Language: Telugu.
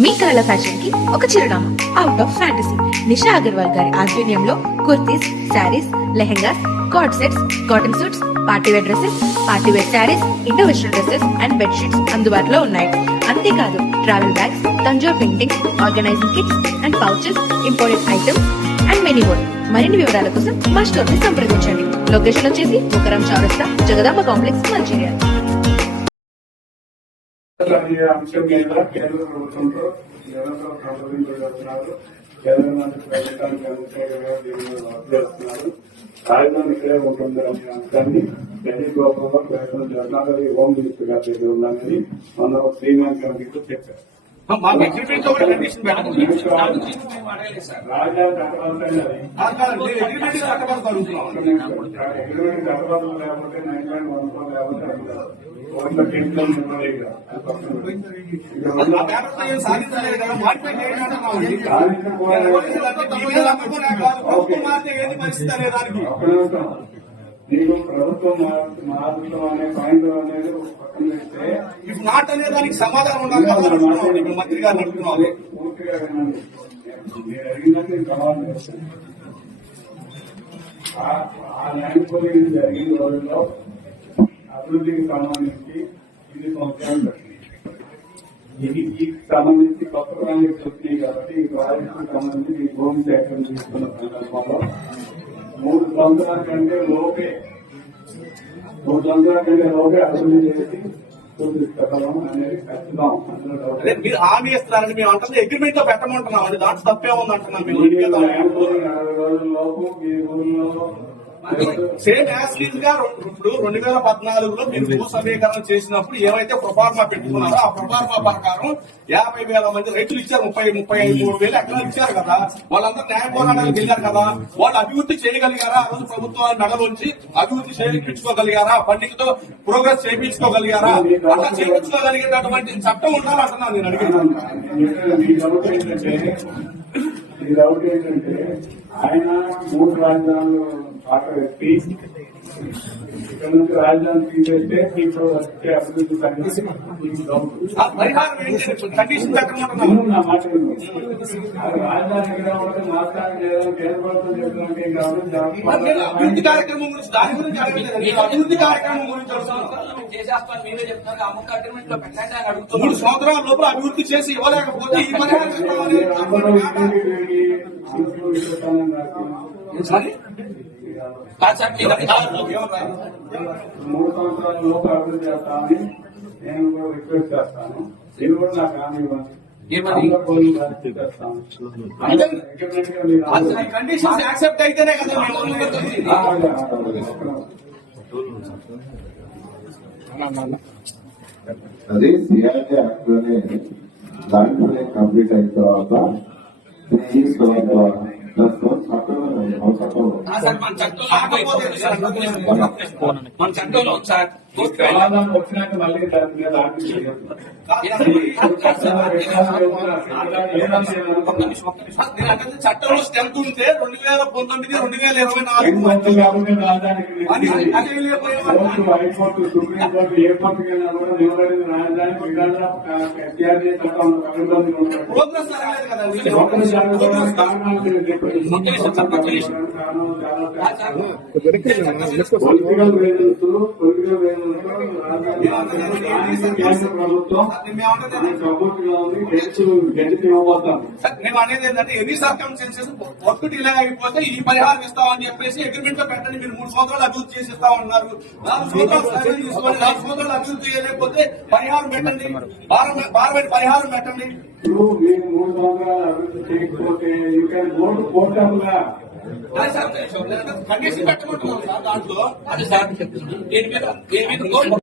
మీ కళల ఫ్యాషన్ కి ఒక చిరునామా out of fantasy. Nisha Agarwal గారి ఆధ్వర్యంలో kurtis, saris, lehengas, cord sets, cotton suits, partywear dresses, partywear saris, Indo western dresses and bedsheets అందుబాటులో ఉన్నాయి. అంతేకాదు travel bags, Tanjore paintings, organising kits and pouches, imported items and many more. మరిన్ని వివరాల కోసం మా స్టోర్ ని సంప్రదించండి. లొకేషన్ వచ్చేసి ముకరం చౌరస్తా, జగదాంబ కాంప్లెక్స్, మంచిర్యాల. అంశం మీద కేంద్ర ప్రభుత్వంతో నిరంతరం సంప్రదించబడుతున్నారు. కేంద్ర మంత్రి ప్రభుత్వానికి అనుకూలంగా దీనిని వర్క్ చేస్తున్నారు. రాజధాని ఇక్కడే ఉంటుంది అనే అంశాన్ని ఢిల్లీ గోపంలో ప్రయత్నం చేస్తున్నారు. హోమ్ మినిస్టర్ గారి దగ్గర ఉందని మన శ్రీమాన్ కమిటీతో చెప్పారు. రాజధాని కట్టబడుతుంది లేకపోతే నైన్లాండ్ వంశం లేకపోతే నీకు ప్రభుత్వం మార్పులు అనే పాయింట్ అనేది పక్కన పెడితే నాట్ అనే దానికి సమాధానం ఉండాలి. మంత్రి గారు అంటున్నారు పూర్తిగా వినండి. మీరు అడిగినట్టు సమాధానం చేస్తాను. ఆ ల్యాండ్ పోలింగ్ జరిగిన రోజుల్లో అభివృద్ధికి సంబంధించి ఇది సంవత్సరాలు పెట్టింది. దీనికి సంబంధించి కొత్త ప్రాజెక్ట్స్ వచ్చినాయి కాబట్టి ఈ ప్రాజెక్టుకు సంబంధించి ఈ భూమి సేకరణ తీసుకున్న సందర్భంలో 3 సంవత్సరాల కంటే లోపే అభివృద్ధి చేసి పూర్తి పెట్టడం అనేది ఖచ్చితం. మీరు హామీ ఇస్తున్నారని మేము అంటే అగ్రిమెంట్ లో పెట్టమంటున్నాం. అది దాంట్లో తప్పే ఉంది అంటున్నాం. 60 రోజుల లోపు ఈ ఊళ్ళో సేమ్ యాజ్ గా ఇప్పుడు 2014లో మీరు భూ సమీకరణ చేసినప్పుడు ఏవైతే ప్రొఫార్మా పెట్టుకున్నారో ఆ ప్రొఫార్మా ప్రకారం 50,000 మంది రైతులు ఇచ్చారు. 33,000 ఎకరాలు ఇచ్చారు కదా. వాళ్ళందరూ న్యాయ పోరాటాలకు వెళ్ళారు కదా. వాళ్ళు అభివృద్ధి చేయగలిగారా? ఆ రోజు ప్రభుత్వాన్ని మెడలోంచి అభివృద్ధి చేయించుకోగలిగారా? పండితుతో ప్రోగ్రెస్ చేయించుకోగలిగారా? అట్లా చేయించుకోగలిగేటటువంటి చట్టం ఉండాలంటున్నాను నేను ఈ డౌట్ ఏంటంటే ఆయన 3 రాజధానులు పాట పెట్టి ఇక్కడ నుంచి రాజధాని తీసేస్తే ఇప్పుడు వచ్చే అభివృద్ధి కండిషన్ రాజధాని ఎక్కడ ఉంటే మాట్లాడి కేంద్ర ప్రభుత్వం చేసినట్టు కాబట్టి అభివృద్ధి కార్యక్రమం గురించి దాని గురించి అభివృద్ధి కార్యక్రమం గురించి 3 సంవత్సరాల లోపల అభివృద్ధి చేసి ఇవ్వలేకపోతే ఈ పరిహారం 3 సంవత్సరాల లోపు అభివృద్ధి చేస్తామని నేను కూడా రిక్వెస్ట్ చేస్తాను. ఇది కూడా నాకు హామీ ఇవ్వండి. కండిషన్స్ యాక్సెప్ట్ అయితేనే కదా. అది సిఆర్టీ యాక్ట్ లోనే దాంట్లోనే కంప్లీట్ అయిన తర్వాత 3 years తర్వాత మన చట్టంలో సార్ వచ్చినాక మళ్ళీ చట్టంలో స్ట్రెంత్ ఉంటే 2019, 2024 హైకోర్టు, సుప్రీంకోర్టు ఏ కోర్టుకి వెళ్ళినా కూడా నిలబడింది రాజధాని ప్రోగ్రెస్ జరగలేదు కదా. పొలిటికల్ రీజన్స్ కేంద్ర ప్రభుత్వం సపోర్ట్ గా ఉంది. గెలిచి ఇవ్వబోతాం. మేము అనేది ఏంటంటే ఎన్ని సర్కమ్స్టెన్సెస్ వర్క్ డిలే అయిపోతే ఈ పరిహారం ఇస్తామని చెప్పేసి అగ్రిమెంట్ లో పెట్టండి. మీరు 3 సంవత్సరాలు అభివృద్ధి చేసి ఇస్తామన్నారు. 4 సంవత్సరాలు తీసుకోండి. 4 సంవత్సరాలు అభివృద్ధి చేయలేకపోతే పరిహారం పెట్టండి. పరిహారం పెట్టండి. మీరు 3 సంవత్సరాలు అభివృద్ధి చేయకపోతే you can go to court. Condition పెట్టమంటున్నాం సార్. దాంట్లో అది సార్